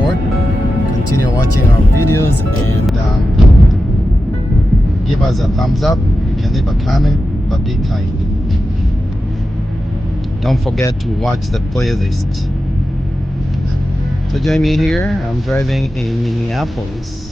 support. Continue watching our videos and give us a thumbs up. You can leave a comment, but be kind. Don't forget to watch the playlist. So join me here. I'm driving in Minneapolis.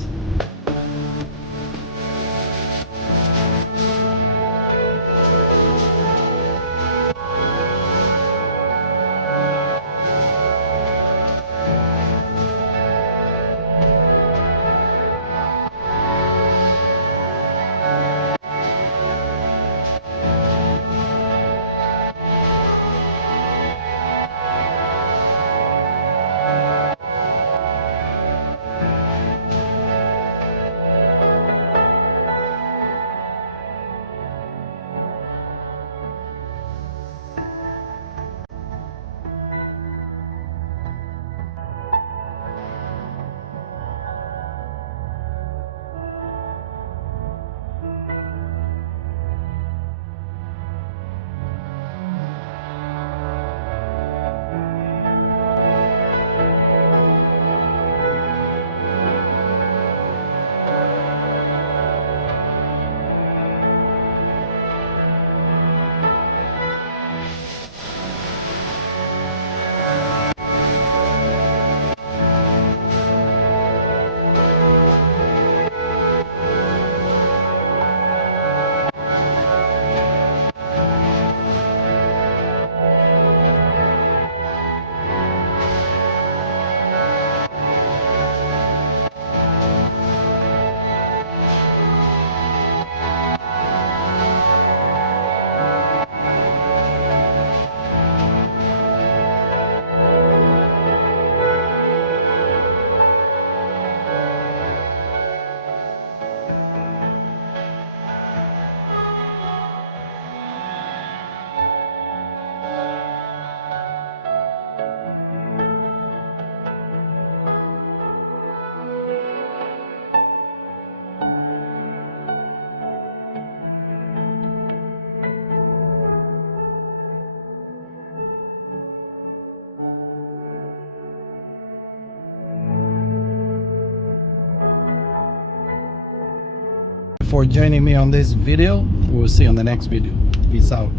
For joining me on this video. We'll see you on the next video. Peace out.